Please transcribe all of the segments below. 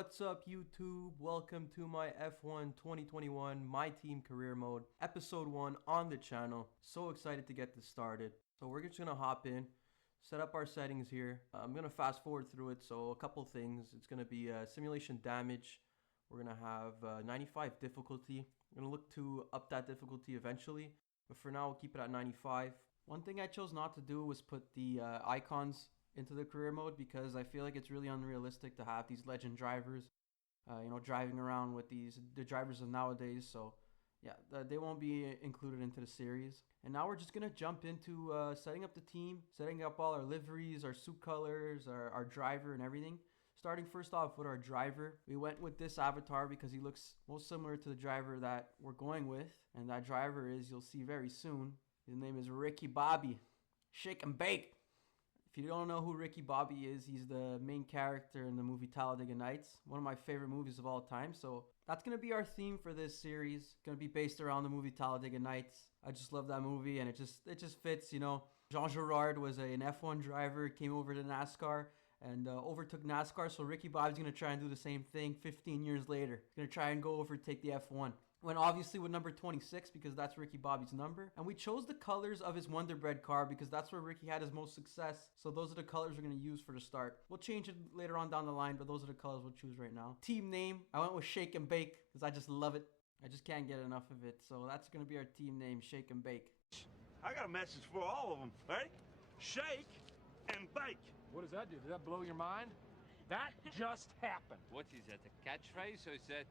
What's up, YouTube? Welcome to my F1 2021 My Team Career Mode, Episode 1 on the channel. So excited to get this started. So we're just going to hop in, set up our settings here. I'm going to fast forward through it. So a couple things. It's going to be simulation damage. We're going to have 95 difficulty. I'm going to look to up that difficulty eventually. But for now, we'll keep it at 95. One thing I chose not to do was put the icons into the career mode because I feel like it's really unrealistic to have these legend drivers, driving around with the drivers of nowadays. So yeah, they won't be included into the series. And now we're just gonna jump into setting up the team, setting up all our liveries, our suit colors, our driver and everything. Starting first off with our driver, we went with this avatar because he looks most similar to the driver that we're going with. And that driver is, you'll see very soon, his name is Ricky Bobby. Shake and bake. If you don't know who Ricky Bobby is, he's the main character in the movie Talladega Nights, one of my favorite movies of all time. So that's going to be our theme for this series. Going to be based around the movie Talladega Nights. I just love that movie and it just fits, you know. Jean Girard was an F1 driver, came over to NASCAR and overtook NASCAR. So Ricky Bobby's going to try and do the same thing 15 years later. He's going to try and go overtake the F1. Went obviously with number 26 because that's Ricky Bobby's number. And we chose the colors of his Wonder Bread car because that's where Ricky had his most success. So those are the colors we're going to use for the start. We'll change it later on down the line, but those are the colors we'll choose right now. Team name, I went with Shake and Bake because I just love it. I just can't get enough of it. So that's going to be our team name, Shake and Bake. I got a message for all of them. Ready? Shake and bake. What does that do? Did that blow your mind? That just happened. What is that, a catchphrase or is that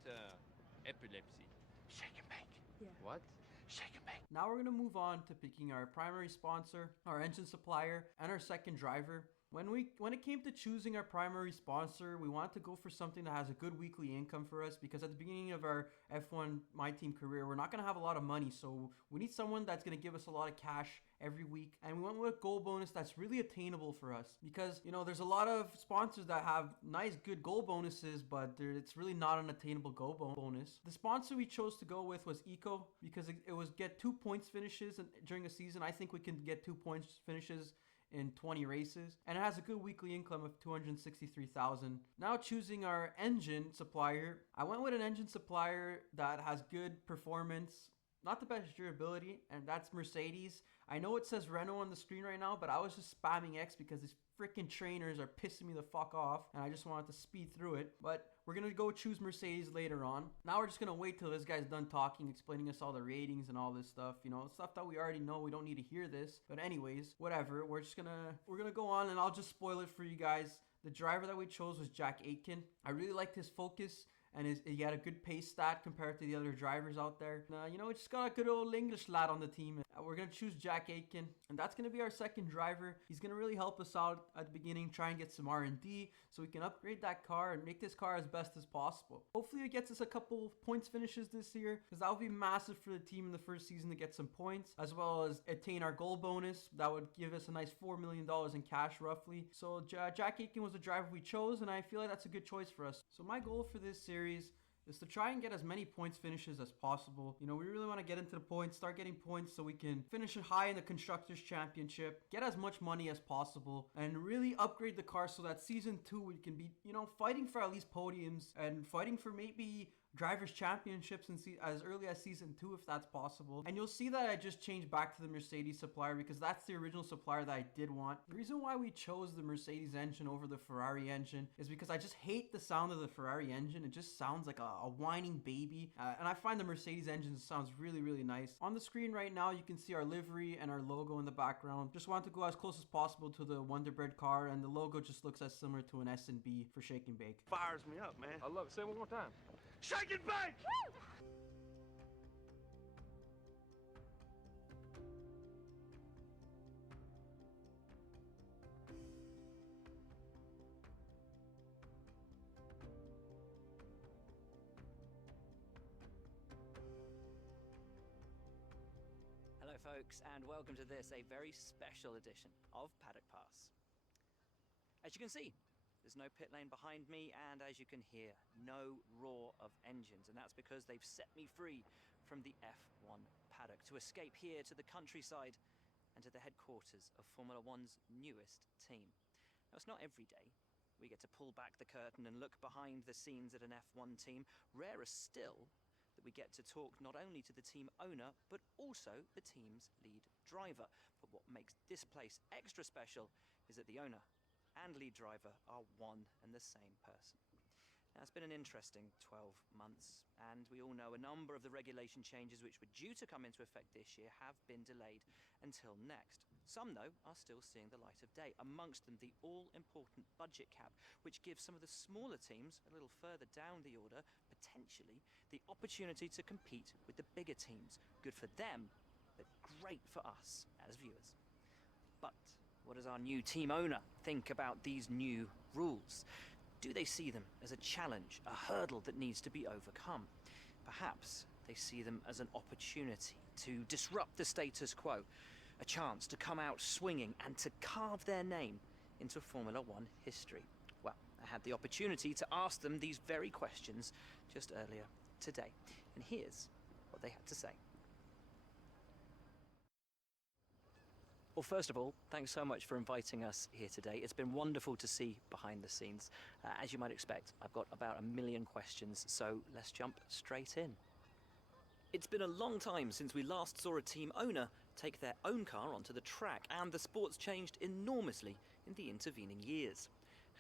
epilepsy? Shake and bake. Yeah. What? Shake and bake. Now we're going to move on to picking our primary sponsor, our engine supplier, and our second driver. When it came to choosing our primary sponsor, we wanted to go for something that has a good weekly income for us because at the beginning of our F1 My Team career, we're not going to have a lot of money. So we need someone that's going to give us a lot of cash every week. And we went with a goal bonus that's really attainable for us because, you know, there's a lot of sponsors that have nice, good goal bonuses, but it's really not an attainable goal bonus. The sponsor we chose to go with was Eco because it was get 2 points finishes during a season. I think we can get 2 points finishes in 20 races, and it has a good weekly income of 263,000. Now choosing our engine supplier, I went with an engine supplier that has good performance, not the best durability, and that's Mercedes. I know it says Renault on the screen right now, but I was just spamming X because these freaking trainers are pissing me the fuck off, and I just wanted to speed through it. But we're gonna go choose Mercedes later on. Now we're just gonna wait till this guy's done talking, explaining us all the ratings and all this stuff, you know, stuff that we already know. We don't need to hear this, but anyways, whatever. We're gonna go on, and I'll just spoil it for you guys. The driver that we chose was Jack Aitken. I really liked his focus, and he had a good pace stat compared to the other drivers out there. We just got a good old English lad on the team. We're going to choose Jack Aitken, and that's going to be our second driver. He's going to really help us out at the beginning, try and get some R&D so we can upgrade that car and make this car as best as possible. Hopefully it gets us a couple of points finishes this year because that would be massive for the team in the first season to get some points, as well as attain our goal bonus. That would give us a nice $4 million in cash roughly. So Jack Aitken was the driver we chose, and I feel like that's a good choice for us. So my goal for this series is to try and get as many points finishes as possible. You know, we really want to get into the points, start getting points so we can finish it high in the Constructors Championship, get as much money as possible, and really upgrade the car so that season 2 we can be, you know, fighting for at least podiums and fighting for maybe drivers championships as early as season 2 if that's possible. And you'll see that I just changed back to the Mercedes supplier because that's the original supplier that I did want. The reason why we chose the Mercedes engine over the Ferrari engine is because I just hate the sound of the Ferrari engine. It just sounds like a whining baby, and I find the Mercedes engine sounds really, really nice. On the screen right now you can see our livery and our logo in the background. Just want to go as close as possible to the Wonder Bread car, and the logo just looks as similar to an S&B for Shake and Bake. Fires me up, man. I love it. Say it one more time. Shake and bake! Hello folks, and welcome to this, a very special edition of Paddock Pass. As you can see, there's no pit lane behind me, and as you can hear, no roar of engines, and that's because they've set me free from the F1 paddock to escape here to the countryside and to the headquarters of Formula One's newest team. Now, it's not every day We get to pull back the curtain and look behind the scenes at an F1 team. Rarer still that we get to talk not only to the team owner, but also the team's lead driver. But what makes this place extra special is that the owner and lead driver are one and the same person. Now, it's been an interesting 12 months, and we all know a number of the regulation changes which were due to come into effect this year have been delayed until next. Some, though, are still seeing the light of day, amongst them the all-important budget cap, which gives some of the smaller teams a little further down the order, potentially, the opportunity to compete with the bigger teams. Good for them, but great for us as viewers. But what does our new team owner think about these new rules? Do they see them as a challenge, a hurdle that needs to be overcome? Perhaps they see them as an opportunity to disrupt the status quo, a chance to come out swinging and to carve their name into Formula One history. Well, I had the opportunity to ask them these very questions just earlier today, and here's what they had to say. Well, first of all, thanks so much for inviting us here today. It's been wonderful to see behind the scenes. As you might expect, I've got about 1 million questions, so let's jump straight in. It's been a long time since we last saw a team owner take their own car onto the track, and the sport's changed enormously in the intervening years.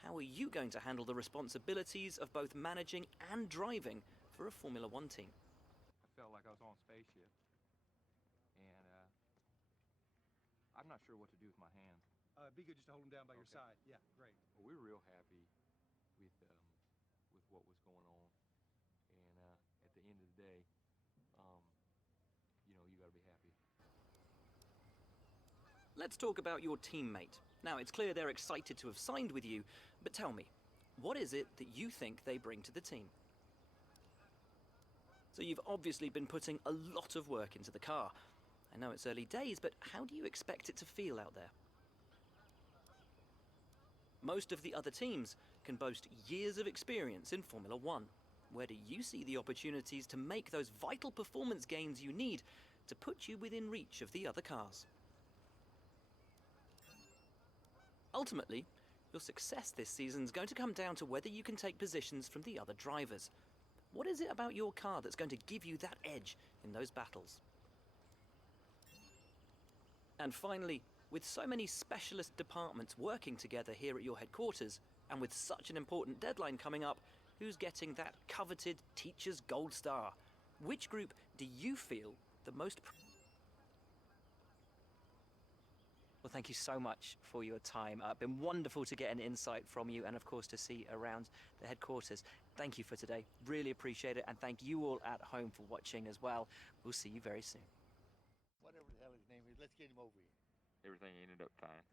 How are you going to handle the responsibilities of both managing and driving for a Formula One team? I felt like I was on a spaceship, and I'm not sure what to do with my hands. Be good just to hold them down by your Okay. side. Yeah, great. Well, we were real happy with what was going on, and at the end of the day, you got to be happy. Let's talk about your teammate. Now, it's clear they're excited to have signed with you, but tell me, what is it that you think they bring to the team? So you've obviously been putting a lot of work into the car. I know it's early days, but how do you expect it to feel out there? Most of the other teams can boast years of experience in Formula One. Where do you see the opportunities to make those vital performance gains you need to put you within reach of the other cars? Ultimately, your success this season is going to come down to whether you can take positions from the other drivers. What is it about your car that's going to give you that edge in those battles? And finally, with so many specialist departments working together here at your headquarters, and with such an important deadline coming up, who's getting that coveted Teacher's Gold Star? Which group do you feel the most... Well, thank you so much for your time. It's been wonderful to get an insight from you and, of course, to see around the headquarters. Thank you for today. Really appreciate it. And thank you all at home for watching as well. We'll see you very soon. Whatever the hell his name is, let's get him over here. Everything ended up fine.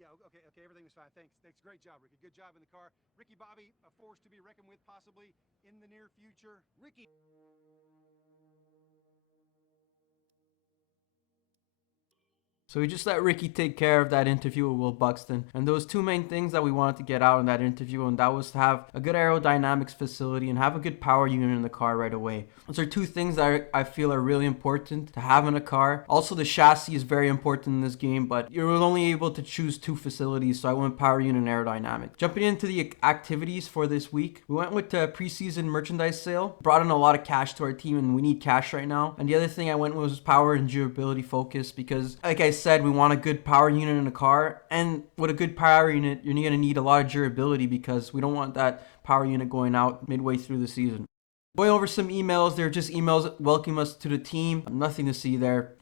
Yeah, okay, everything was fine. Thanks. Great job, Ricky. Good job in the car. Ricky Bobby, a force to be reckoned with possibly in the near future. Ricky. So we just let Ricky take care of that interview with Will Buxton. And those two main things that we wanted to get out in that interview, and that was to have a good aerodynamics facility and have a good power unit in the car right away. Those are two things that I feel are really important to have in a car. Also, the chassis is very important in this game, but you're only able to choose two facilities, so I went power unit and aerodynamics. Jumping into the activities for this week, we went with a preseason merchandise sale. Brought in a lot of cash to our team, and we need cash right now. And the other thing I went with was power and durability focus, because like I said, we want a good power unit in a car, and with a good power unit you're going to need a lot of durability because we don't want that power unit going out midway through the season. Going over some emails, they're just emails welcoming us to the team. Nothing to see there.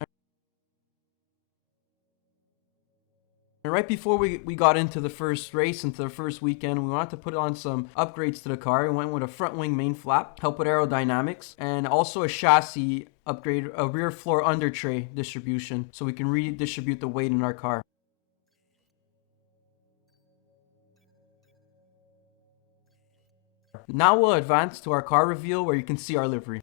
And right before we got into the first race, into the first weekend, we wanted to put on some upgrades to the car. We went with a front wing main flap, help with aerodynamics, and also a chassis upgrade, a rear floor under tray distribution, so we can redistribute the weight in our car. Now we'll advance to our car reveal where you can see our livery.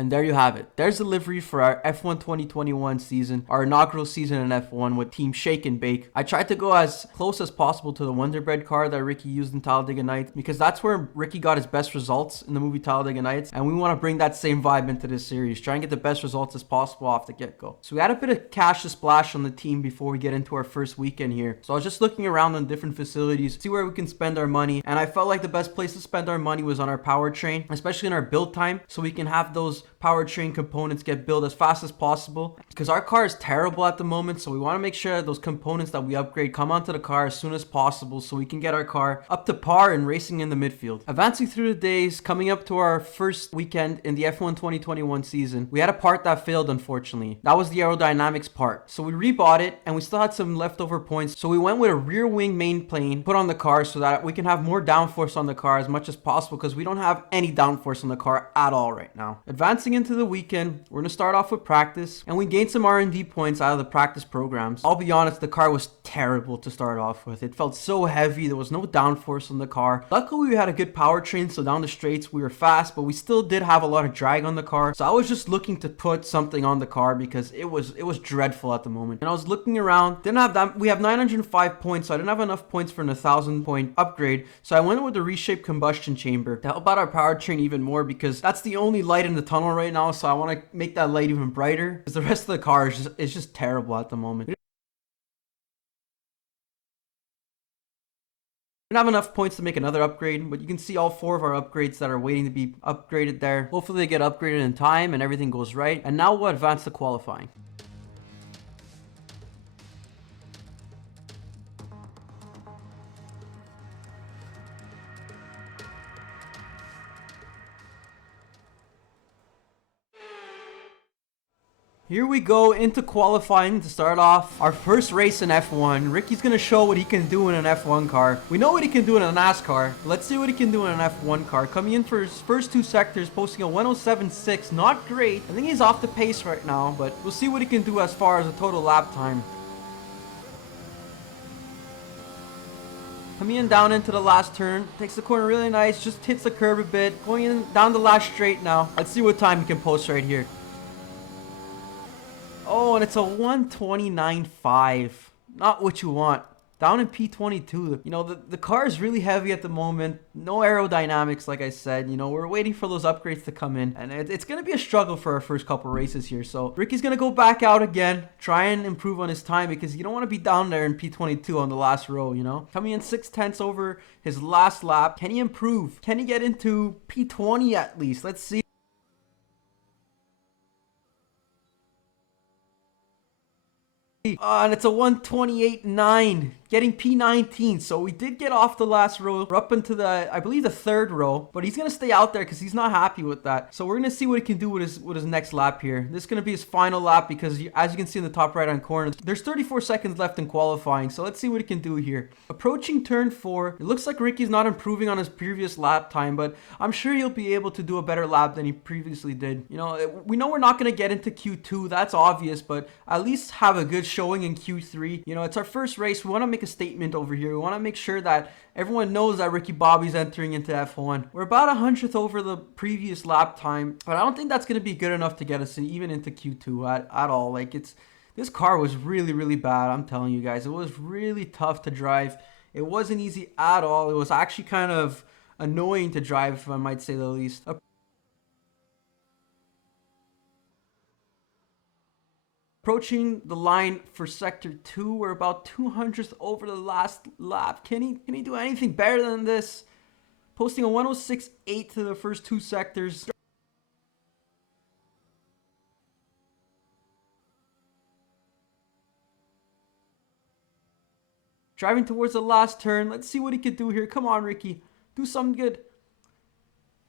And there you have it. There's the livery for our F1 2021 season, our inaugural season in F1 with Team Shake and Bake. I tried to go as close as possible to the Wonder Bread car that Ricky used in Talladega Nights because that's where Ricky got his best results in the movie Talladega Nights, and we want to bring that same vibe into this series. Try and get the best results as possible off the get-go. So we had a bit of cash to splash on the team before we get into our first weekend here. So I was just looking around on different facilities, see where we can spend our money, and I felt like the best place to spend our money was on our powertrain, especially in our build time, so we can have those powertrain components get built as fast as possible, because our car is terrible at the moment. So we want to make sure that those components that we upgrade come onto the car as soon as possible so we can get our car up to par and racing in the midfield. Advancing through the days, coming up to our first weekend in the F1 2021 season, we had a part that failed, unfortunately. That was the aerodynamics part. So we rebought it and we still had some leftover points, so we went with a rear wing main plane put on the car so that we can have more downforce on the car as much as possible, because we don't have any downforce on the car at all right now. Advancing into the weekend, we're going to start off with practice, and we gained some R&D points out of the practice programs. I'll be honest, the car was terrible to start off with. It felt so heavy. There was no downforce on the car. Luckily, we had a good powertrain, so down the straights we were fast, but we still did have a lot of drag on the car. So I was just looking to put something on the car because it was dreadful at the moment. And I was looking around, didn't have that. We have 905 points, so I didn't have enough points for an 1,000 point upgrade. So I went with the reshaped combustion chamber to help out our powertrain even more, because that's the only light in the tunnel right now. So I want to make that light even brighter, because the rest of the car is just terrible at the moment. We didn't have enough points to make another upgrade, but you can see all 4 of our upgrades that are waiting to be upgraded there. Hopefully they get upgraded in time and everything goes right. And now we'll advance to qualifying. Here we go into qualifying to start off our first race in F1. Ricky's going to show what he can do in an F1 car. We know what he can do in a NASCAR. Let's see what he can do in an F1 car. Coming in for his first 2 sectors, posting a 107.6. Not great. I think he's off the pace right now, but we'll see what he can do as far as a total lap time. Coming in down into the last turn, takes the corner really nice, just hits the curb a bit. Going in down the last straight now. Let's see what time he can post right here. Oh, and it's a 129.5. Not what you want. Down in P22. You know, the car is really heavy at the moment. No aerodynamics, like I said. You know, we're waiting for those upgrades to come in. And it's going to be a struggle for our first couple races here. So Ricky's going to go back out again. Try and improve on his time, because you don't want to be down there in P22 on the last row, you know. Coming in 0.6 over his last lap. Can he improve? Can he get into P20 at least? Let's see. And it's a 128.9, getting P19. So we did get off the last row. We're up into the, I believe, the 3rd row, but he's going to stay out there because he's not happy with that. So we're going to see what he can do with his next lap here. This is going to be his final lap, because as you can see in the top right hand corner, there's 34 seconds left in qualifying. So let's see what he can do here. Approaching turn 4, it looks like Ricky's not improving on his previous lap time, but I'm sure he'll be able to do a better lap than he previously did. You know, we know we're not going to get into Q2. That's obvious, but at least have a good showing in Q3. You know, it's our first race. We want to make a statement over here. We want to make sure that everyone knows that Ricky Bobby's entering into F1. We're about 100th over the previous lap time, but I don't think that's going to be good enough to get us even into Q2 at all. Like, this car was really, really bad. I'm telling you guys, it was really tough to drive. It wasn't easy at all. It was actually kind of annoying to drive, if I might say the least. Approaching the line for sector 2, we're about 200th over the last lap. Can he do anything better than this? Posting a 106.8 to the first 2 sectors. Driving towards the last turn. Let's see what he could do here. Come on, Ricky. Do something good.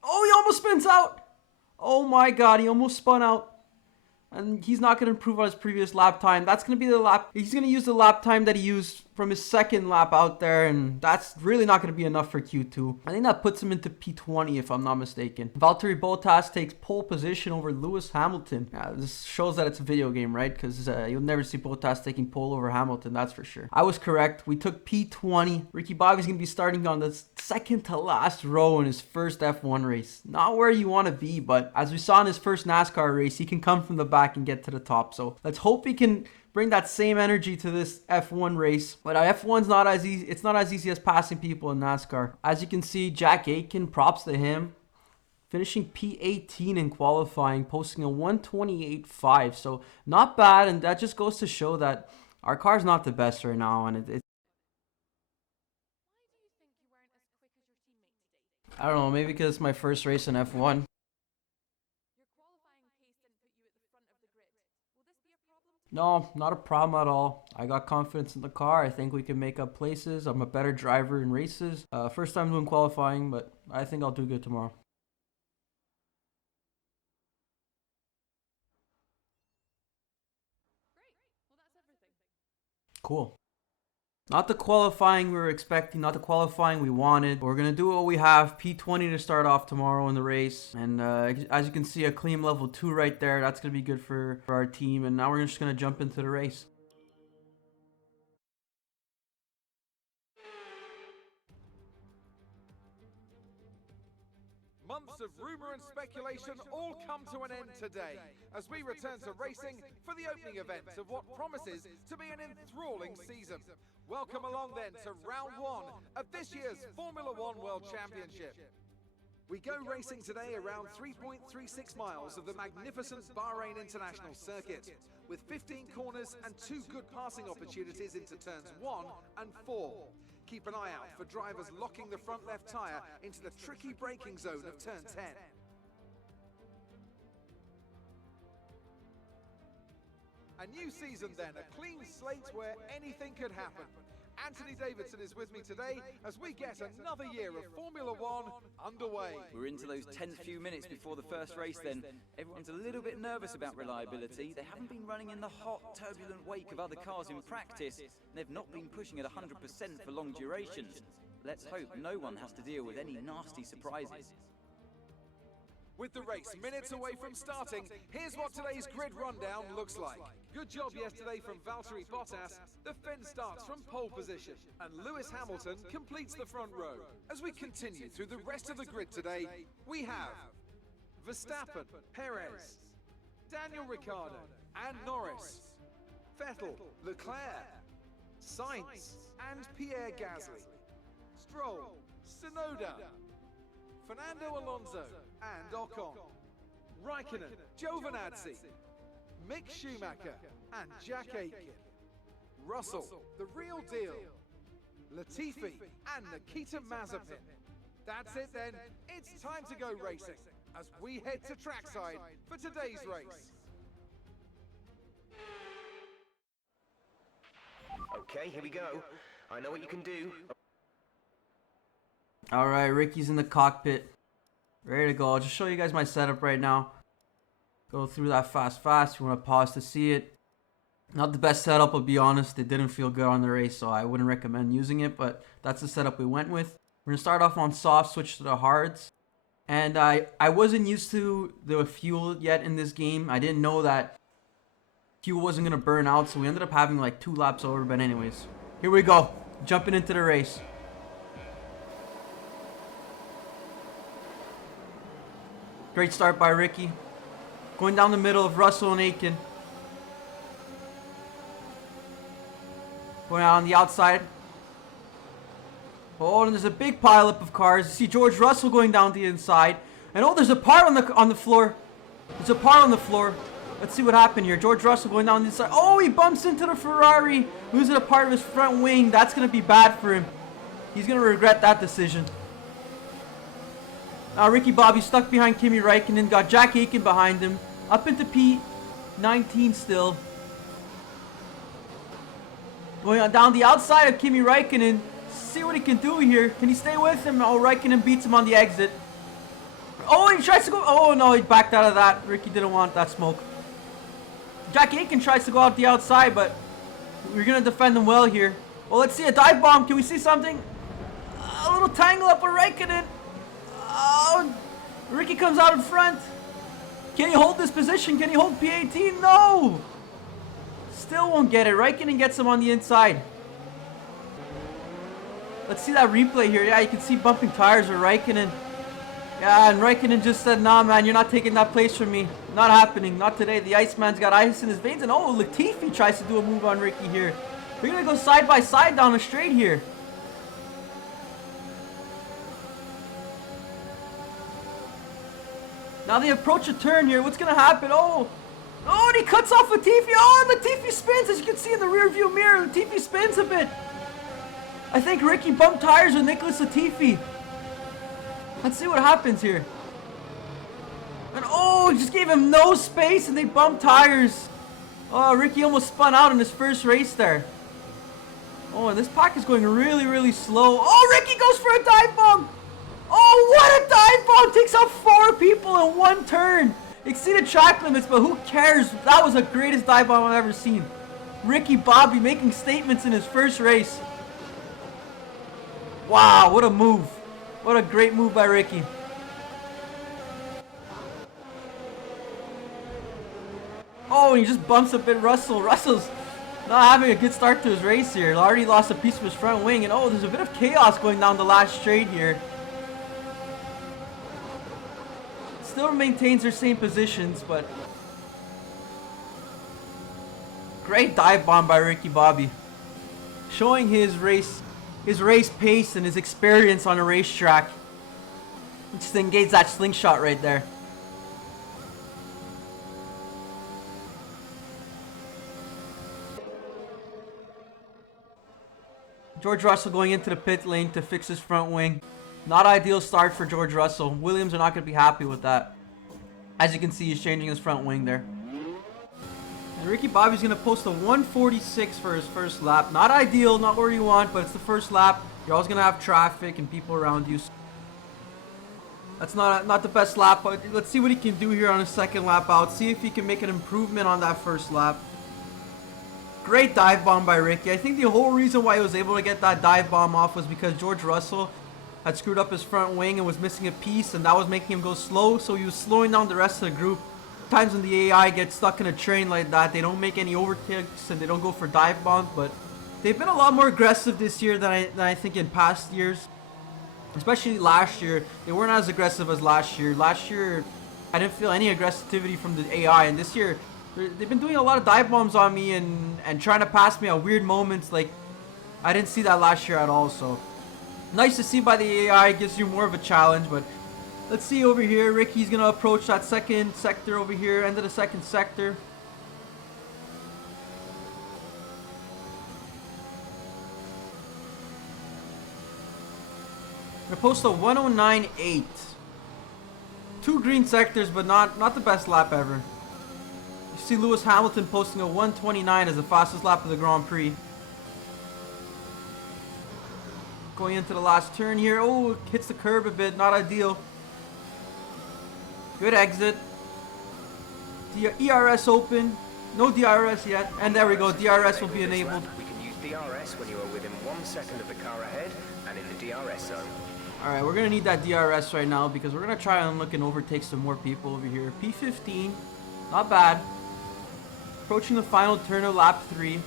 Oh, he almost spins out. Oh my God, he almost spun out. and he's not going to improve on his previous lap time. That's going to be the lap. He's going to use the lap time that he used from his second lap out there, and that's really not going to be enough for Q2. I think that puts him into P20 if I'm not mistaken. Valtteri Bottas takes pole position over Lewis Hamilton. Yeah, this shows that it's a video game, right? Because you'll never see Bottas taking pole over Hamilton, that's for sure. I was correct. We took P20. Ricky Bobby's going to be starting on the second to last row in his first F1 race. Not where you want to be, but as we saw in his first NASCAR race, he can come from the back and get to the top. So let's hope he can bring that same energy to this F1 race. But F1's not as easy. It's not as easy as passing people in NASCAR. As you can see, Jack Aitken, props to him, finishing P18 in qualifying, posting a 128.5. So not bad, and that just goes to show that our car's not the best right now, and it's I don't know, maybe because it's my first race in F1. No, not a problem at all. I got confidence in the car. I think we can make up places. I'm a better driver in races. First time doing qualifying, but I think I'll do good tomorrow. Cool. Not the qualifying we were expecting, not the qualifying we wanted. We're going to do what we have. P20 to start off tomorrow in the race. And as you can see, a clean level 2 right there. That's going to be good for our team. And now we're just going to jump into the race. Months of rumour and speculation all come to an end today as we return to racing for the opening event of what promises to be an enthralling season. Welcome along then to round 1 of this year's Formula One World Championship. We go racing today around 3.36 miles of the magnificent Bahrain International Circuit, with 15 corners and 2 good passing opportunities into turns 1 and 4. Keep an eye out for drivers locking the front left tyre into the tricky braking zone of turn 10. A new season then, a clean slate where anything could happen. Anthony Davidson is with me today as we get another year of Formula One underway. We're into those tense few minutes before the first race then. Everyone's a little bit nervous about reliability. They haven't been running in the hot, turbulent wake of other cars in practice. They've not been pushing at 100% for long durations. Let's hope no one has to deal with any nasty surprises. With the race minutes away from starting, here's what today's grid rundown looks like. Good job yesterday from Valtteri Bottas. The Finn starts from pole position, and Lewis Hamilton completes the front row. As we continue through the rest of the grid today, we have Verstappen, Perez, Daniel Ricciardo, and Norris, Vettel, Leclerc, Sainz, and Pierre Gasly, Stroll, Tsunoda, Fernando Alonso and Ocon, Raikkonen, Giovinazzi, Mick Schumacher and Jack Aitken, Russell, the real deal, Latifi and Nikita Mazepin. That's it then, it's time to go racing as we head to trackside for today's race. Okay, here we go. I know what you can do. Alright, Ricky's in the cockpit. Ready to go. I'll just show you guys my setup right now. Go through that fast. You want to pause to see it. Not the best setup, I'll be honest. It didn't feel good on the race, so I wouldn't recommend using it. But that's the setup we went with. We're going to start off on soft, switch to the hards. And I wasn't used to the fuel yet in this game. I didn't know that fuel wasn't going to burn out, so we ended up having like 2 laps over. But anyways, here we go. Jumping into the race. Great start by Ricky. Going down the middle of Russell and Aitken. Going out on the outside. Oh, and there's a big pileup of cars. You see George Russell going down the inside. And oh, there's a part on the floor. There's a part on the floor. Let's see what happened here. George Russell going down the inside. Oh, he bumps into the Ferrari. Losing a part of his front wing. That's going to be bad for him. He's going to regret that decision. Now Ricky Bobby stuck behind Kimi Räikkönen, got Jack Aitken behind him, up into P19 still. Going on down the outside of Kimi Räikkönen, see what he can do here. Can he stay with him? Oh, Räikkönen beats him on the exit. Oh, he tries to go, oh no, he backed out of that. Ricky didn't want that smoke. Jack Aiken tries to go out the outside, but we're going to defend him well here. Well, let's see a dive bomb. Can we see something? A little tangle up with Raikkonen. Oh, Ricky comes out in front. Can he hold this position? Can he hold P18? No! Still won't get it. Raikkonen gets him on the inside. Let's see that replay here. Yeah, you can see bumping tires with Raikkonen. Yeah, and Raikkonen just said, nah, man, you're not taking that place from me. Not happening. Not today. The Iceman's got ice in his veins. And oh, Latifi tries to do a move on Ricky here. We're going to go side by side down the straight here. Now they approach a turn here. What's going to happen? Oh, and he cuts off Latifi. Oh, and Latifi spins. As you can see in the rear view mirror, Latifi spins a bit. I think Ricky bumped tires with Nicholas Latifi. Let's see what happens here. And oh, he just gave him no space and they bumped tires. Oh, Ricky almost spun out in his first race there. Oh, and this pack is going really, really slow. Oh, Ricky goes for a dive bomb. Oh, what a dive bomb. Takes out 4 people in one turn. Exceeded track limits, but who cares? That was the greatest dive bomb I've ever seen. Ricky Bobby making statements in his first race. Wow, what a move. What a great move by Ricky. Oh, and he just bumps a bit Russell. Russell's not having a good start to his race here. Already lost a piece of his front wing. And oh, there's a bit of chaos going down the last straight here. Still maintains their same positions, but great dive bomb by Ricky Bobby. Showing his race pace and his experience on a racetrack. Just engage that slingshot right there. George Russell going into the pit lane to fix his front wing. Not ideal start for George Russell. Williams are not going to be happy with that. As you can see, he's changing his front wing there. And Ricky Bobby's going to post a 146 for his first lap. Not ideal, not where you want, but it's the first lap. You're always going to have traffic and people around you. That's not the best lap, but let's see what he can do here on his second lap out. See if he can make an improvement on that first lap. Great dive bomb by Ricky. I think the whole reason why he was able to get that dive bomb off was because George Russell had screwed up his front wing and was missing a piece, and that was making him go slow, so he was slowing down the rest of the group. Times when the AI gets stuck in a train like that, they don't make any overtakes and they don't go for dive bombs, but they've been a lot more aggressive this year than I think in past years. Especially last year, they weren't as aggressive as last year. Last year, I didn't feel any aggressivity from the AI, and this year, they've been doing a lot of dive bombs on me and trying to pass me at weird moments. Like, I didn't see that last year at all, so nice to see by the AI. It gives you more of a challenge, but let's see over here. Ricky's going to approach that second sector over here, end of the second sector. Gonna post a 109.8. 2 green sectors, but not the best lap ever. You see Lewis Hamilton posting a 129 as the fastest lap of the Grand Prix. Going into the last turn here. Oh, hits the curb a bit. Not ideal. Good exit. ERS open. No DRS yet. And there we go. DRS will be enabled. We can use DRS when you are within 1 second of the car ahead and in the DRS zone. Alright, we're going to need that DRS right now because we're going to try and look and overtake some more people over here. P15. Not bad. Approaching the final turn of lap 3.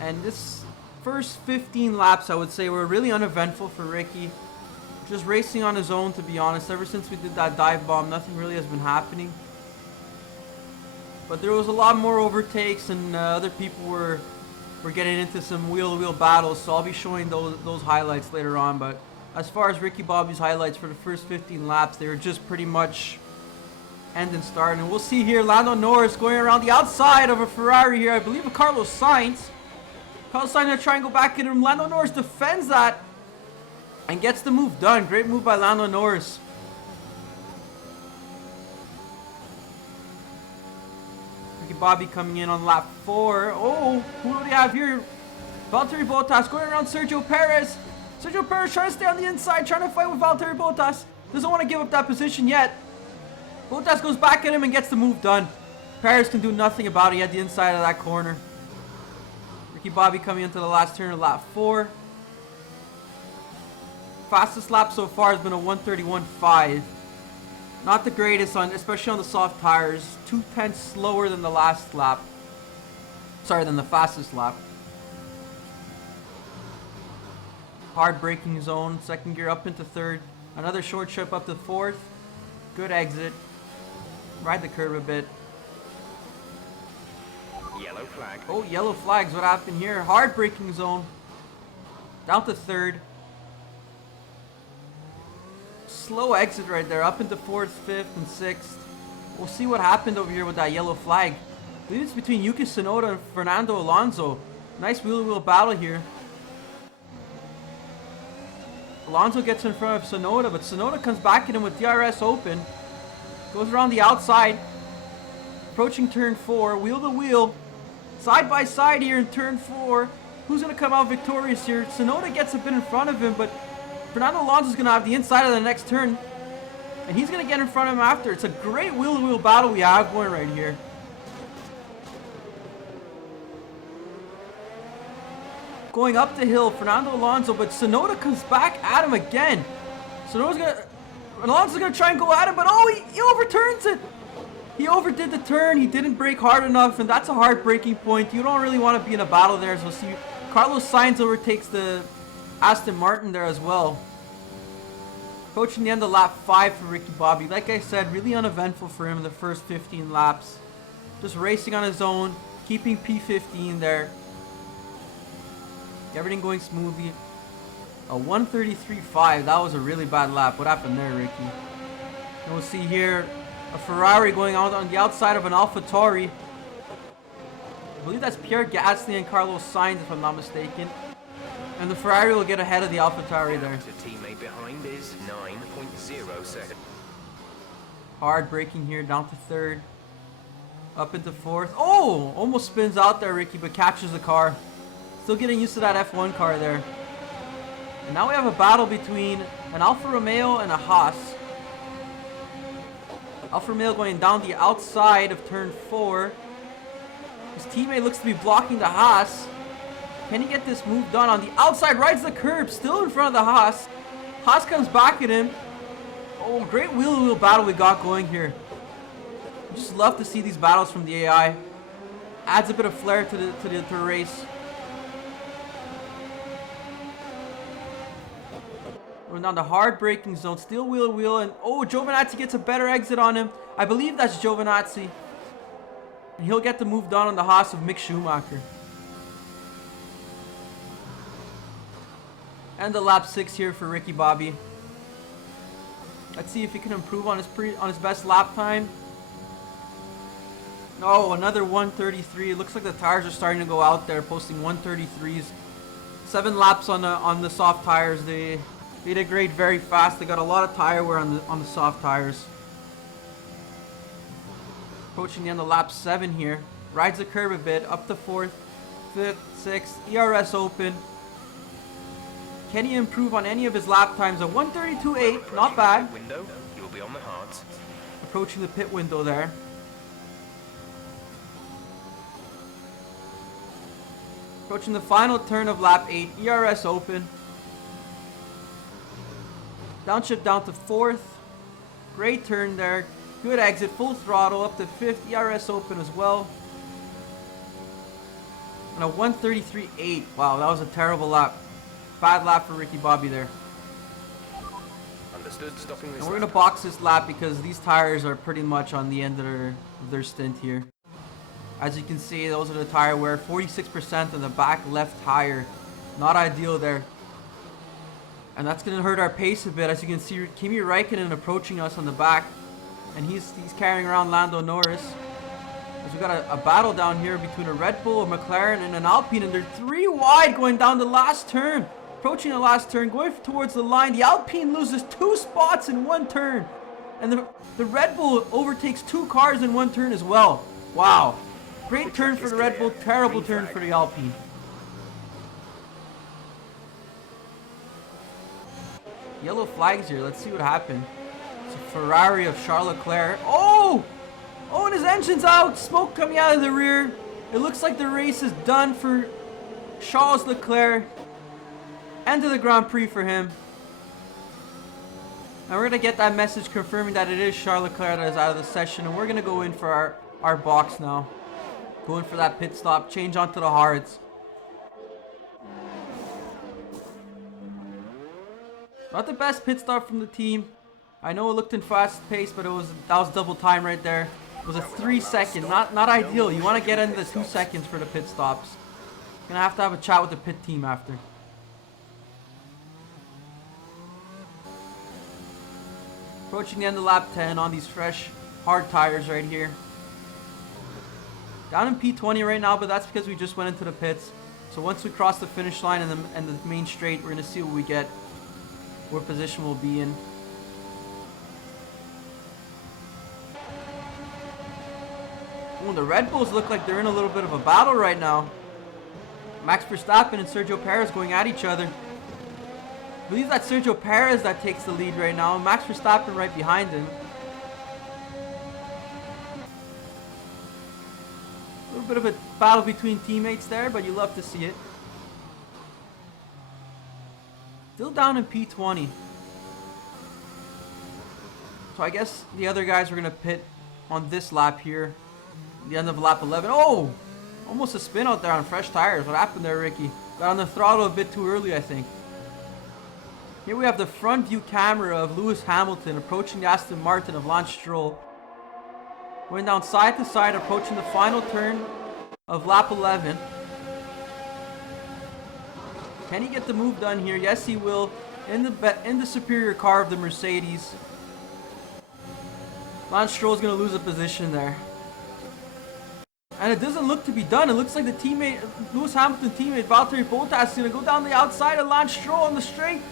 And this first 15 laps, I would say, were really uneventful for Ricky. Just racing on his own, to be honest. Ever since we did that dive bomb, nothing really has been happening. But there was a lot more overtakes, and other people were getting into some wheel-to-wheel battles, so I'll be showing those highlights later on. But as far as Ricky Bobby's highlights for the first 15 laps, they were just pretty much end and start. And we'll see here Lando Norris going around the outside of a Ferrari here. I believe a Carlos Sainz. Carlos Sainz going to try and go back at him. Lando Norris defends that and gets the move done. Great move by Lando Norris. Ricky Bobby coming in on lap 4. Oh, who do we have here? Valtteri Bottas going around Sergio Perez. Sergio Perez trying to stay on the inside, trying to fight with Valtteri Bottas. Doesn't want to give up that position yet. Bottas goes back at him and gets the move done. Paris can do nothing about it. He had the inside of that corner. Ricky Bobby coming into the last turn of lap 4. Fastest lap so far has been a 1:31.5. Not the greatest, especially on the soft tires. 2/10 slower than the last lap. Sorry, than the fastest lap. Hard braking zone. Second gear up into third. Another short trip up to fourth. Good exit. Ride the curve a bit. Yellow flag. Oh, yellow flags. What happened here? Hard braking zone. Down to third. Slow exit right there. Up into fourth, fifth, and sixth. We'll see what happened over here with that yellow flag. I believe it's between Yuki Tsunoda and Fernando Alonso. Nice wheel-to-wheel battle here. Alonso gets in front of Tsunoda, but Tsunoda comes back at him with DRS open. Goes around the outside. Approaching turn 4. Wheel-to-wheel. Side by side here in turn 4. Who's going to come out victorious here? Tsunoda gets a bit in front of him, but Fernando Alonso's going to have the inside of the next turn. And he's going to get in front of him after. It's a great wheel-to-wheel battle we have going right here. Going up the hill, Fernando Alonso, but Tsunoda comes back at him again. Alonso's gonna try and go at him, but oh, he overturns it. He overdid the turn. He didn't brake hard enough, and that's a hard braking point. You don't really want to be in a battle there. So see, Carlos Sainz overtakes the Aston Martin there as well. Approaching the end of lap 5 for Ricky Bobby. Like I said, really uneventful for him in the first 15 laps. Just racing on his own, keeping P15 there. Everything going smoothly. A 1:33.5. That was a really bad lap. What happened there, Ricky? And we'll see here a Ferrari going out on the outside of an AlphaTauri. I believe that's Pierre Gasly and Carlos Sainz, if I'm not mistaken. And the Ferrari will get ahead of the AlphaTauri there. The teammate behind is 9.0 seconds. Hard braking here, down to third. Up into fourth. Oh! Almost spins out there, Ricky, but catches the car. Still getting used to that F1 car there. And now we have a battle between an Alfa Romeo and a Haas. Alfa Romeo going down the outside of turn 4. His teammate looks to be blocking the Haas. Can he get this move done? On the outside, rides the curb, still in front of the Haas. Haas comes back at him. Oh, great wheel-to-wheel battle we got going here. Just love to see these battles from the AI. Adds a bit of flair to the race. Going down the hard braking zone, still wheel, and oh, Giovinazzi gets a better exit on him. I believe that's Giovinazzi. And he'll get the move done on the Haas of Mick Schumacher. And the lap 6 here for Ricky Bobby. Let's see if he can improve on his best lap time. Oh, another 1:33. It looks like the tires are starting to go out there, posting 1:33s. 7 laps on the soft tires. They degrade very fast. They got a lot of tire wear on the soft tires. Approaching the end of lap 7 here. Rides the curb a bit. Up to 4th, 5th, 6th. ERS open. Can he improve on any of his lap times? A 1:32.8. Not bad. Window, you'll be on the hards. Approaching the pit window there. Approaching the final turn of lap 8. ERS open. Downshift down to 4th. Great turn there. Good exit. Full throttle up to 5th. ERS open as well. And a 1:33.8. Wow, that was a terrible lap. Bad lap for Ricky Bobby there. Understood. Stopping this. And we're going to box this lap because these tires are pretty much on the end of their stint here. As you can see, those are the tire wear. 46% on the back left tire. Not ideal there. And that's going to hurt our pace a bit. As you can see, Kimi Räikkönen approaching us on the back. And he's carrying around Lando Norris. As we got a battle down here between a Red Bull, a McLaren, and an Alpine. And they're 3 wide going down the last turn. Approaching the last turn, going towards the line. The Alpine loses 2 spots in 1 turn. And the Red Bull overtakes 2 cars in 1 turn as well. Wow. Great turn for the Red Bull, terrible turn for the Alpine. Yellow flags here. Let's see what happened. It's a Ferrari of Charles Leclerc. Oh! Oh and his engine's out. Smoke coming out of the rear. It looks like the race is done for Charles Leclerc. End of the Grand Prix for him. And we're going to get that message confirming that it is Charles Leclerc that is out of the session. And we're going to go in for our box now. Go in for that pit stop. Change onto the hards. Not the best pit stop from the team. I know it looked in fast pace, but that was double time right there. It was a 3 second. Not ideal. You want to get into the 2 seconds for the pit stops. Gonna have to have a chat with the pit team after. Approaching the end of lap 10 on these fresh, hard tires right here. Down in P20 right now, but that's because we just went into the pits. So once we cross the finish line and the main straight, we're gonna see what we get, what position we'll be in. Oh, the Red Bulls look like they're in a little bit of a battle right now. Max Verstappen and Sergio Perez going at each other. I believe that's Sergio Perez that takes the lead right now. Max Verstappen right behind him. A little bit of a battle between teammates there, but you love to see it. Still down in P20. So I guess the other guys are going to pit on this lap here. The end of lap 11. Oh! Almost a spin out there on fresh tires. What happened there, Ricky? Got on the throttle a bit too early, I think. Here we have the front view camera of Lewis Hamilton approaching the Aston Martin of Lance Stroll. Going down side to side, approaching the final turn of lap 11. Can he get the move done here? Yes, he will. In the superior car of the Mercedes. Lance Stroll's going to lose a position there. And it doesn't look to be done. It looks like the teammate, Lewis Hamilton teammate, Valtteri Bottas is going to go down the outside of Lance Stroll on the straight.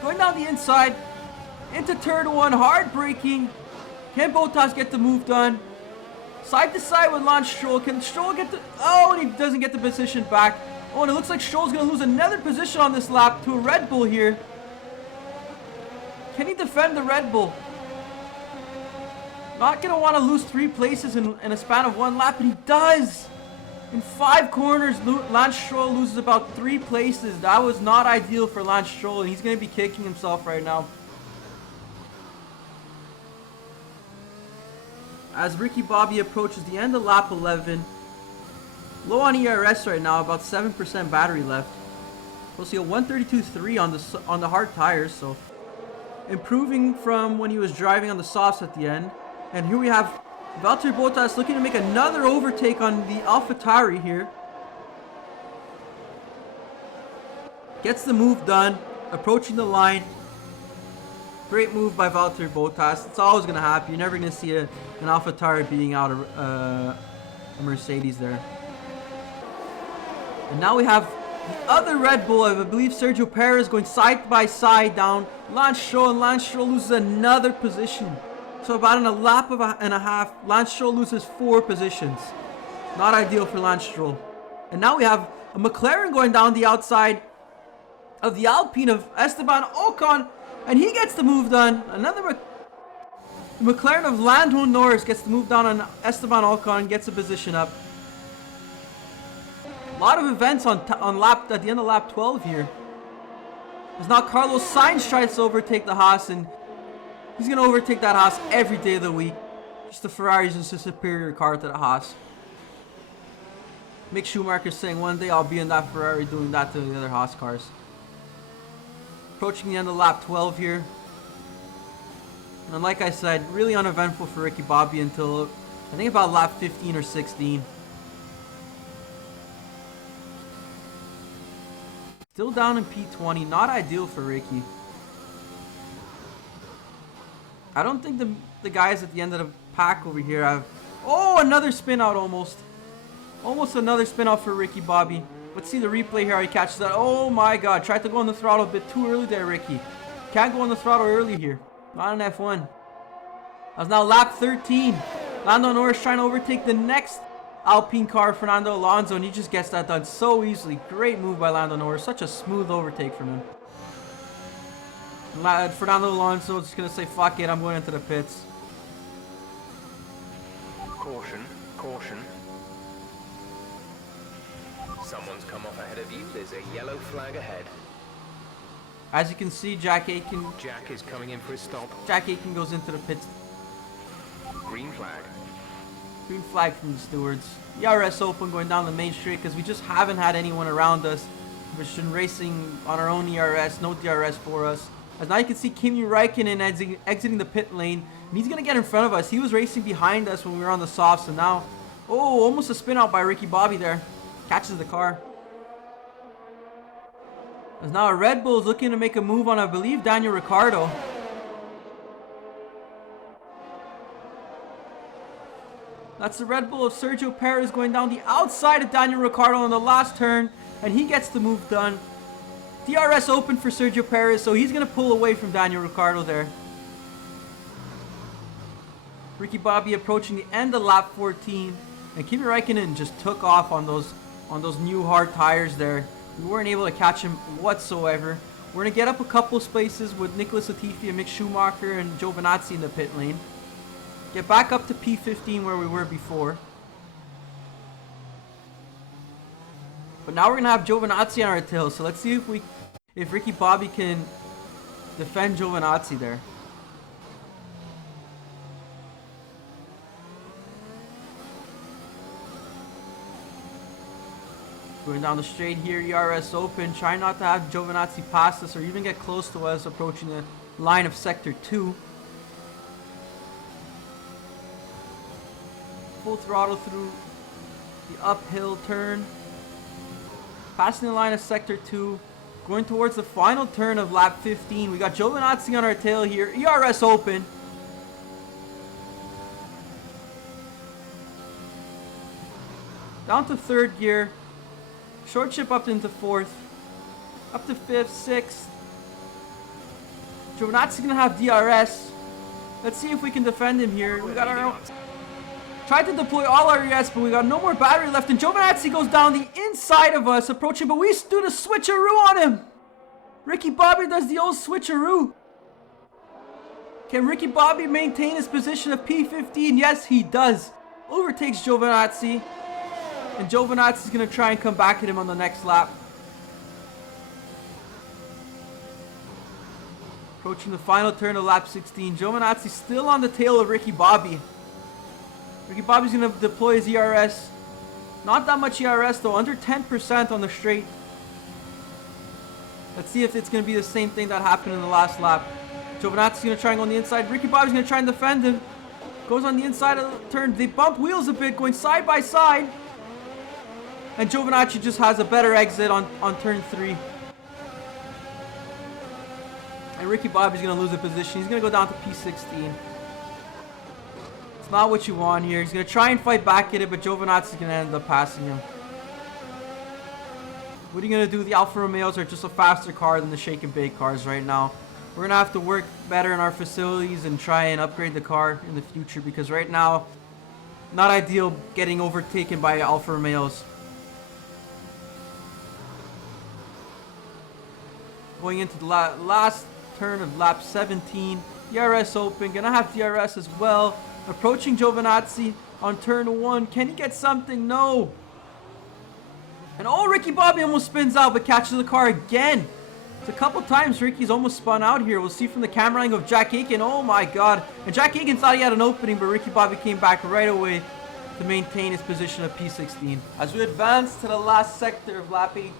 Going down the inside into turn 1, hard braking. Can Bottas get the move done? Side to side with Lance Stroll. Can Stroll get the... Oh, and he doesn't get the position back. Oh, and it looks like Stroll's going to lose another position on this lap to a Red Bull here. Can he defend the Red Bull? Not going to want to lose 3 places in a span of 1 lap, and he does. In 5 corners, Lance Stroll loses about 3 places. That was not ideal for Lance Stroll, and he's going to be kicking himself right now. As Ricky Bobby approaches the end of lap 11, low on ERS right now, about 7% battery left. We'll see a 132.3 on the hard tires, so improving from when he was driving on the softs at the end. And here we have Valtteri Bottas looking to make another overtake on the AlphaTauri here. Gets the move done, approaching the line. Great move by Valtteri Bottas. It's always going to happen. You're never going to see an AlphaTauri beating out a Mercedes there. And now we have the other Red Bull, I believe Sergio Perez, going side by side down Lance Stroll, and Lance Stroll loses another position. So about in a lap and a half, Lance Stroll loses 4 positions. Not ideal for Lance Stroll. And now we have a McLaren going down the outside of the Alpine of Esteban Ocon, and he gets the move done. Another McLaren of Lando Norris gets the move down on Esteban Ocon, gets a position up. A lot of events at the end of lap 12 here. As now Carlos Sainz tries to overtake the Haas, and he's going to overtake that Haas every day of the week. Just the Ferrari's just a superior car to the Haas. Mick Schumacher's saying one day I'll be in that Ferrari doing that to the other Haas cars. Approaching the end of lap 12 here. And like I said, really uneventful for Ricky Bobby until I think about lap 15 or 16. Still down in P20, not ideal for Ricky. I don't think the guys at the end of the pack over here have... Oh, another spin out almost. Almost another spin out for Ricky Bobby. Let's see the replay here how he catches that. Oh my god, tried to go on the throttle a bit too early there, Ricky. Can't go on the throttle early here. Not an F1. That's now lap 13. Lando Norris trying to overtake the next Alpine car, Fernando Alonso, and he just gets that done so easily. Great move by Lando Norris. Such a smooth overtake from him. Fernando Alonso is just going to say, fuck it, I'm going into the pits. caution, caution. Someone's come off ahead of you. There's a yellow flag ahead. As you can see, Jack Aiken Jack is coming in for his stop. Jack Aiken goes into the pits. Green flag. Green flag from the stewards. ERS Open going down the main straight because we just haven't had anyone around us. We've been racing on our own ERS, no DRS for us. As now you can see Kimi Räikkönen exiting the pit lane, and he's gonna get in front of us. He was racing behind us when we were on the softs, and now, oh, almost a spin out by Ricky Bobby there. Catches the car. As now a Red Bull is looking to make a move on, I believe, Daniel Ricciardo. That's the Red Bull of Sergio Perez going down the outside of Daniel Ricciardo on the last turn, and he gets the move done. DRS open for Sergio Perez, so he's going to pull away from Daniel Ricciardo there. Ricky Bobby approaching the end of lap 14, and Kimi Räikkönen just took off on those new hard tires there. We weren't able to catch him whatsoever. We're going to get up a couple spaces with Nicholas Latifi and Mick Schumacher and Giovinazzi in the pit lane. Get back up to P15 where we were before. But now we're going to have Giovinazzi on our tail, so let's see if Ricky Bobby can defend Giovinazzi there. Going down the straight here, ERS Open. Try not to have Giovinazzi pass us or even get close to us approaching the line of Sector 2. Full throttle through the uphill turn. Passing the line of Sector 2. Going towards the final turn of lap 15. We got Giovinazzi on our tail here. ERS Open. Down to third gear. Short chip up into fourth. Up to fifth, sixth. Giovinazzi's going to have DRS. Let's see if we can defend him here. We got our own. Tried to deploy all our ES, but we got no more battery left. And Giovinazzi goes down the inside of us, approaching, but we do the switcheroo on him. Ricky Bobby does the old switcheroo. Can Ricky Bobby maintain his position of P15? Yes, he does. Overtakes Giovinazzi. And Giovinazzi's going to try and come back at him on the next lap. Approaching the final turn of lap 16. Giovinazzi still on the tail of Ricky Bobby. Ricky Bobby's going to deploy his ERS. Not that much ERS though, under 10% on the straight. Let's see if it's going to be the same thing that happened in the last lap. Giovinazzi's going to try and go on the inside. Ricky Bobby's going to try and defend him. Goes on the inside of the turn. They bump wheels a bit, going side by side. And Giovinazzi just has a better exit on turn 3. And Ricky Bobby's going to lose a position. He's going to go down to P16. It's not what you want here. He's going to try and fight back at it, but Giovinazzi's going to end up passing him. What are you going to do? The Alfa Romeos are just a faster car than the shake and bake cars right now. We're going to have to work better in our facilities and try and upgrade the car in the future, because right now, not ideal getting overtaken by Alfa Romeos. Going into the last turn of lap 17. DRS Open. Gonna have DRS as well. Approaching Giovinazzi on turn 1. Can he get something? No. And oh, Ricky Bobby almost spins out but catches the car again. It's a couple times Ricky's almost spun out here. We'll see from the camera angle of Jack Aiken. Oh my god. And Jack Aiken thought he had an opening, but Ricky Bobby came back right away to maintain his position of P16. As we advance to the last sector of lap 18,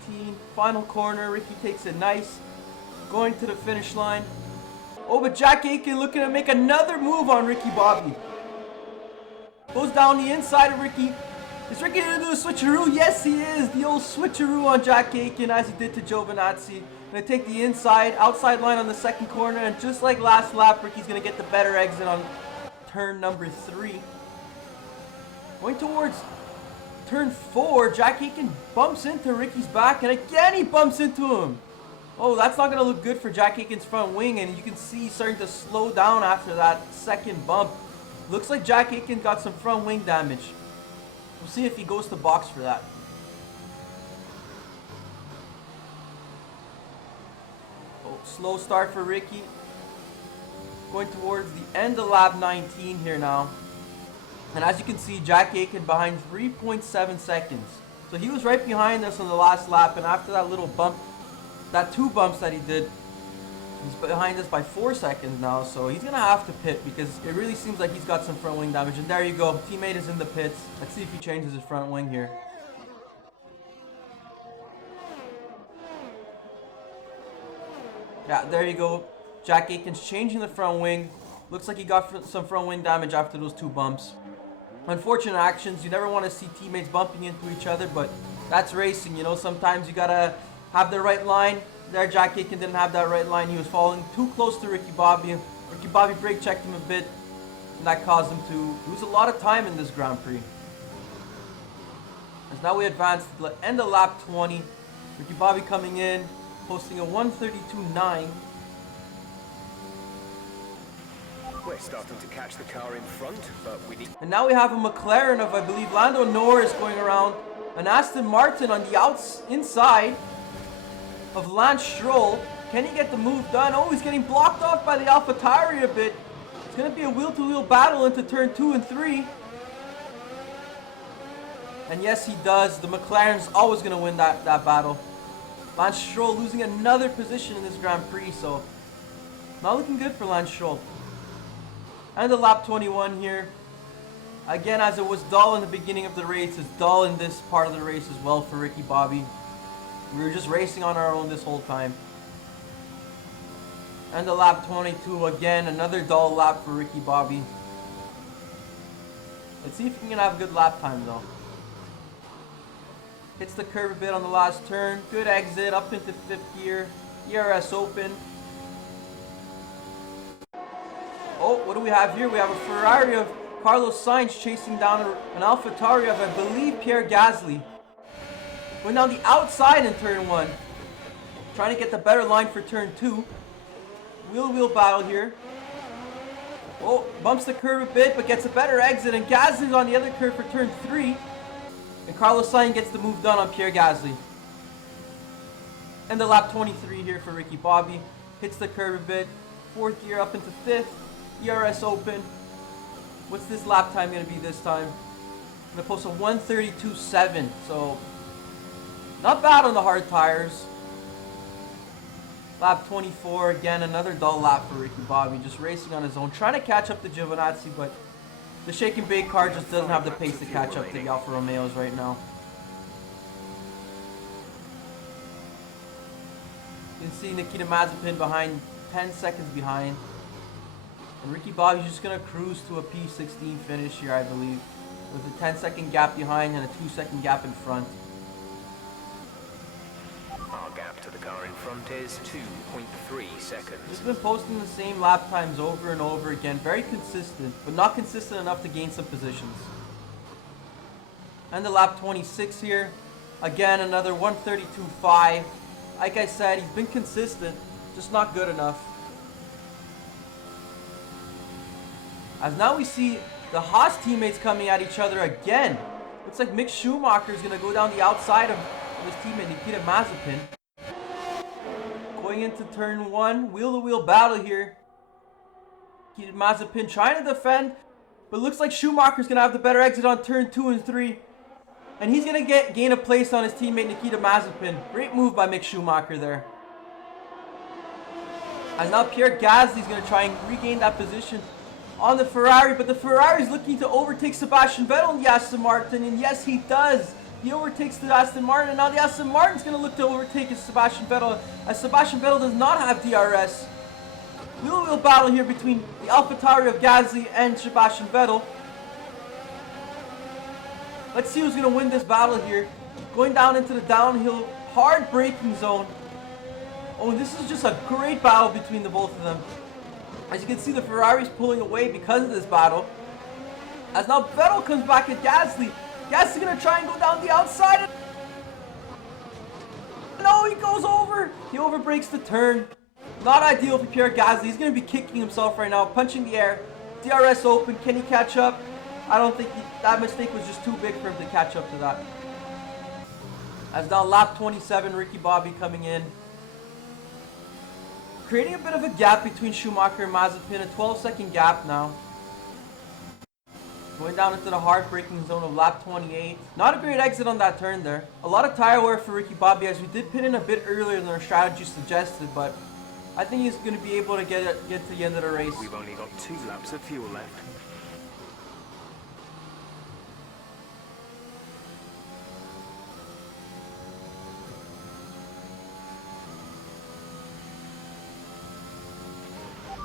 final corner, Ricky takes it nice. Going to the finish line. Oh, but Jack Aiken looking to make another move on Ricky Bobby. Goes down the inside of Ricky. Is Ricky going to do the switcheroo? Yes, he is. The old switcheroo on Jack Aiken, as he did to Giovinazzi. Going to take the outside line on the second corner. And just like last lap, Ricky's going to get the better exit on turn number 3. Going towards turn 4, Jack Aiken bumps into Ricky's back. And again, he bumps into him. Oh, that's not going to look good for Jack Aiken's front wing, and you can see he's starting to slow down after that second bump. Looks like Jack Aiken got some front wing damage. We'll see if he goes to box for that. Oh, slow start for Ricky. Going towards the end of lap 19 here now. And as you can see, Jack Aitken behind 3.7 seconds. So he was right behind us on the last lap, and after that little bump, that 2 bumps that he did, he's behind us by 4 seconds now. So he's gonna have to pit because it really seems like he's got some front wing damage. And there you go, teammate is in the pits. Let's see if he changes his front wing here. Yeah, there you go. Jack Aitken's changing the front wing. Looks like he got some front wing damage after those 2 bumps. Unfortunate actions. You never want to see teammates bumping into each other, but that's racing, you know. Sometimes you gotta have the right line. There, Jack Aitken didn't have that right line. He was falling too close to Ricky Bobby. Ricky Bobby brake checked him a bit, and that caused him to lose a lot of time in this Grand Prix. As now we advance to the end of lap 20. Ricky Bobby coming in, posting a 1:32.9. We're starting to catch the car in front, but we need... And now we have a McLaren of, I believe, Lando Norris going around. An Aston Martin on the inside of Lance Stroll. Can he get the move done? Oh, he's getting blocked off by the AlphaTauri a bit. It's going to be a wheel-to-wheel battle into turn 2 and 3. And yes, he does. The McLaren's always going to win that battle. Lance Stroll losing another position in this Grand Prix, so not looking good for Lance Stroll. And the lap 21 here. Again, as it was dull in the beginning of the race, it's dull in this part of the race as well for Ricky Bobby. We were just racing on our own this whole time. And the lap 22, again, another dull lap for Ricky Bobby. Let's see if we can have a good lap time though. Hits the curb a bit on the last turn. Good exit up into 5th gear. ERS open. Oh, what do we have here? We have a Ferrari of Carlos Sainz chasing down an AlphaTauri of, I believe, Pierre Gasly. Going down the outside in turn 1. Trying to get the better line for turn 2. Wheel-to-wheel battle here. Oh, bumps the curb a bit, but gets a better exit. And Gasly's on the other curve for turn 3. And Carlos Sainz gets the move done on Pierre Gasly. And the lap 23 here for Ricky Bobby. Hits the curb a bit. 4th gear up into 5th. ERS open. What's this lap time going to be this time? I'm going to post a 1:32.7. So, not bad on the hard tires. Lap 24. Again, another dull lap for Ricky Bobby. Just racing on his own. Trying to catch up to Giovinazzi, but the shake and bake car just doesn't have the pace to catch up to the Alfa Romeos right now. You can see Nikita Mazepin behind, 10 seconds behind. And Ricky Bobby's just going to cruise to a P16 finish here, I believe. With a 10-second gap behind and a 2-second gap in front. Our gap to the car in front is 2.3 seconds. He's been posting the same lap times over and over again. Very consistent, but not consistent enough to gain some positions. And the lap 26 here. Again, another 1:32.5. Like I said, he's been consistent, just not good enough. As now we see the Haas teammates coming at each other again. Looks like Mick Schumacher is going to go down the outside of his teammate Nikita Mazepin. Going into turn 1, wheel-to-wheel battle here. Nikita Mazepin trying to defend, but looks like Schumacher's going to have the better exit on turn 2 and 3. And he's going to gain a place on his teammate Nikita Mazepin. Great move by Mick Schumacher there. And now Pierre Gasly is going to try and regain that position on the Ferrari, but the Ferrari is looking to overtake Sebastian Vettel in the Aston Martin, and yes, he does. He overtakes the Aston Martin, and now the Aston Martin is going to look to overtake Sebastian Vettel, as Sebastian Vettel does not have DRS. Wheel-to-wheel battle here between the AlphaTauri of Gasly and Sebastian Vettel. Let's see who's going to win this battle here. Going down into the downhill, hard braking zone. Oh, this is just a great battle between the both of them. As you can see, the Ferrari's pulling away because of this battle. As now Vettel comes back at Gasly. Gasly's going to try and go down the outside. No, he goes over. He overbrakes the turn. Not ideal for Pierre Gasly. He's going to be kicking himself right now, punching the air. DRS open. Can he catch up? I don't think that mistake was just too big for him to catch up to that. As now lap 27, Ricky Bobby coming in. Creating a bit of a gap between Schumacher and Mazepin, a 12-second gap now. Going down into the hard braking zone of lap 28. Not a great exit on that turn there. A lot of tire wear for Ricky Bobby, as we did pit in a bit earlier than our strategy suggested, but I think he's going to be able to get to the end of the race. We've only got 2 laps of fuel left.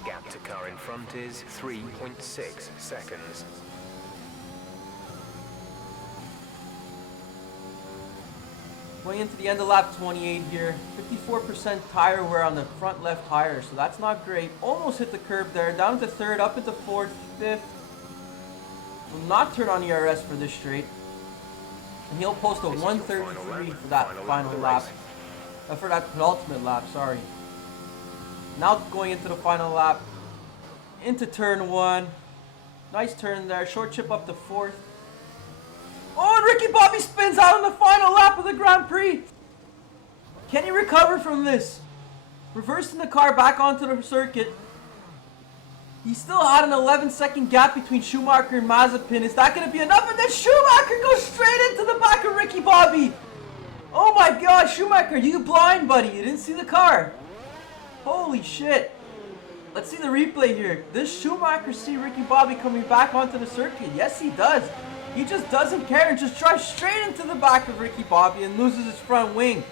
Gap to car in front is 3.6 seconds. Going into the end of lap 28 here, 54% tire wear on the front left tire, so that's not great. Almost hit the curb there, down into third, up into fourth, fifth. Will not turn on ERS for this straight. And he'll post a 133 for that final lap. For that penultimate lap, sorry. Now going into the final lap, into turn 1. Nice turn there, short chip up to fourth. Oh, and Ricky Bobby spins out on the final lap of the Grand Prix. Can he recover from this? Reversing the car back onto the circuit. He still had an 11-second gap between Schumacher and Mazepin. Is that going to be enough? And then Schumacher goes straight into the back of Ricky Bobby. Oh my God, Schumacher, you blind, buddy. You didn't see the car. Holy shit. Let's see the replay here. Does Schumacher see Ricky Bobby coming back onto the circuit? Yes, he does. He just doesn't care and just drives straight into the back of Ricky Bobby and loses his front wing.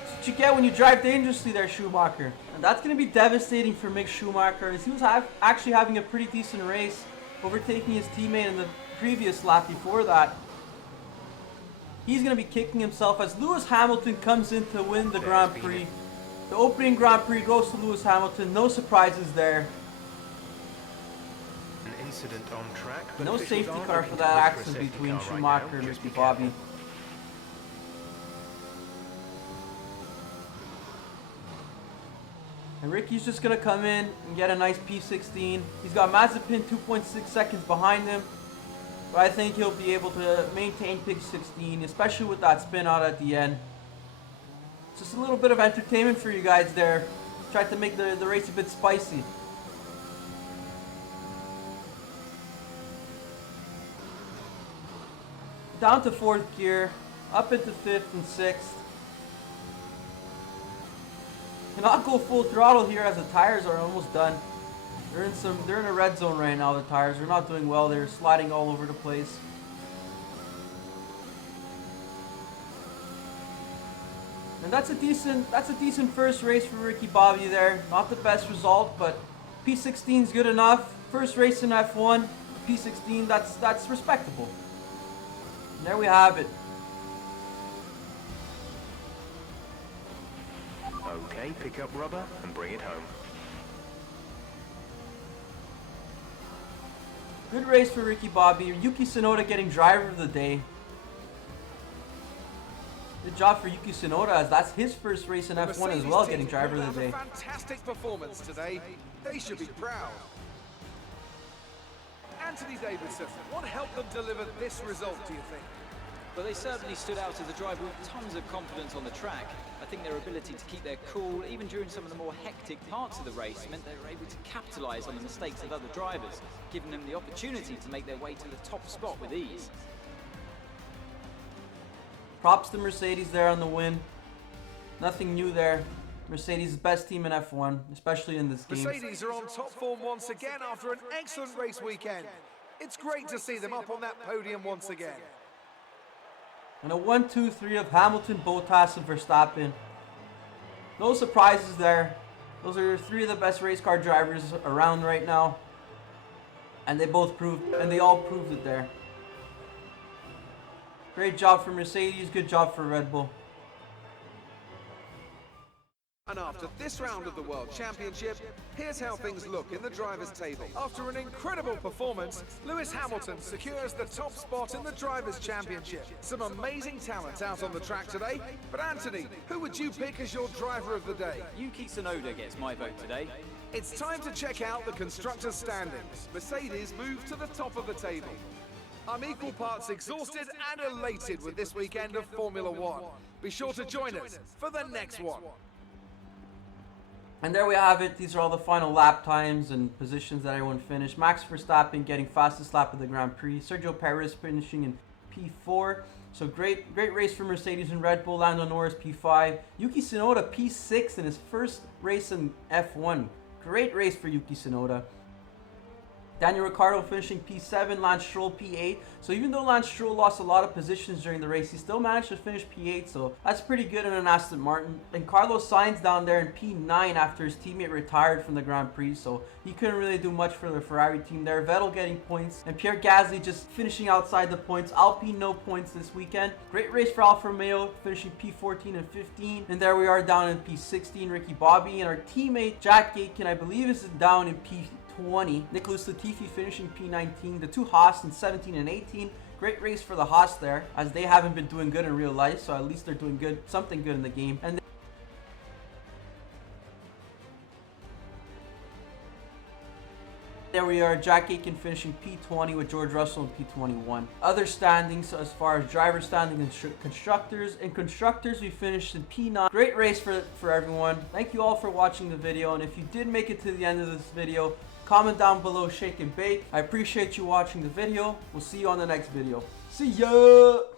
That's what you get when you drive dangerously there, Schumacher. And that's going to be devastating for Mick Schumacher, as he was actually having a pretty decent race, overtaking his teammate in the previous lap before that. He's going to be kicking himself as Lewis Hamilton comes in to win the Grand Prix. The opening Grand Prix goes to Lewis Hamilton. No surprises there. An incident on track, but no safety car for that accident between Schumacher and Ricky Bobby. And Ricky's just going to come in and get a nice P16. He's got Mazepin 2.6 seconds behind him. But I think he'll be able to maintain P16, especially with that spin out at the end. Just a little bit of entertainment for you guys there. Tried to make the race a bit spicy. Down to fourth gear, up into fifth and sixth. Cannot go full throttle here as the tires are almost done. They're in a red zone right now, the tires. They're not doing well. They're sliding all over the place. And that's a decent first race for Ricky Bobby there. Not the best result, but P16 is good enough. First race in F1, P16, that's respectable. And there we have it. Okay, pick up rubber and bring it home. Good race for Ricky Bobby. Yuki Tsunoda getting driver of the day. Good job for Yuki Tsunoda, as that's his first race in F1 as well, getting driver of the day. Fantastic performance today. They should be proud. Anthony Davidson, what helped them deliver this result, do you think? Well, they certainly stood out as a driver with tons of confidence on the track. I think their ability to keep their cool, even during some of the more hectic parts of the race, meant they were able to capitalise on the mistakes of other drivers, giving them the opportunity to make their way to the top spot with ease. Props to Mercedes there on the win. Nothing new there. Mercedes is best team in F1, especially in this game. Mercedes are on top form once again after an excellent race weekend. It's great to see them up on that podium once again. And a 1-2-3 of Hamilton, Bottas, and Verstappen. No surprises there. Those are three of the best race car drivers around right now. And they all proved it there. Great job for Mercedes, good job for Red Bull. And after this round of the World Championship, here's how things look in the drivers' table. After an incredible performance, Lewis Hamilton secures the top spot in the Drivers' Championship. Some amazing talent out on the track today. But Anthony, who would you pick as your driver of the day? Yuki Tsunoda gets my vote today. It's time to check out the constructors' standings. Mercedes move to the top of the table. I'm equal parts exhausted and elated with this weekend of Formula One. Be sure to join us for the next one. And there we have it. These are all the final lap times and positions that everyone finished. Max Verstappen getting fastest lap of the Grand Prix. Sergio Perez finishing in P4. So great race for Mercedes and Red Bull. Lando Norris P5. Yuki Tsunoda P6 in his first race in F1. Great race for Yuki Tsunoda. Daniel Ricciardo finishing P7, Lance Stroll P8. So even though Lance Stroll lost a lot of positions during the race, he still managed to finish P8. So that's pretty good in an Aston Martin. And Carlos Sainz down there in P9 after his teammate retired from the Grand Prix. So he couldn't really do much for the Ferrari team there. Vettel getting points. And Pierre Gasly just finishing outside the points. Alpine no points this weekend. Great race for Alfa Romeo, finishing P14 and 15. And there we are down in P16, Ricky Bobby. And our teammate Jack Aitken, I believe, is down in P20. Nicholas Latifi finishing P19. The two Haas in 17 and 18. Great race for the Haas there, as they haven't been doing good in real life, so at least they're doing good, something good in the game. And there we are, Jack Aitken finishing P20 with George Russell in P21. Other standings, so as far as driver standing and constructors. In constructors, we finished in P9. Great race for everyone. Thank you all for watching the video, and if you did make it to the end of this video, comment down below, shake and bake. I appreciate you watching the video. We'll see you on the next video. See ya!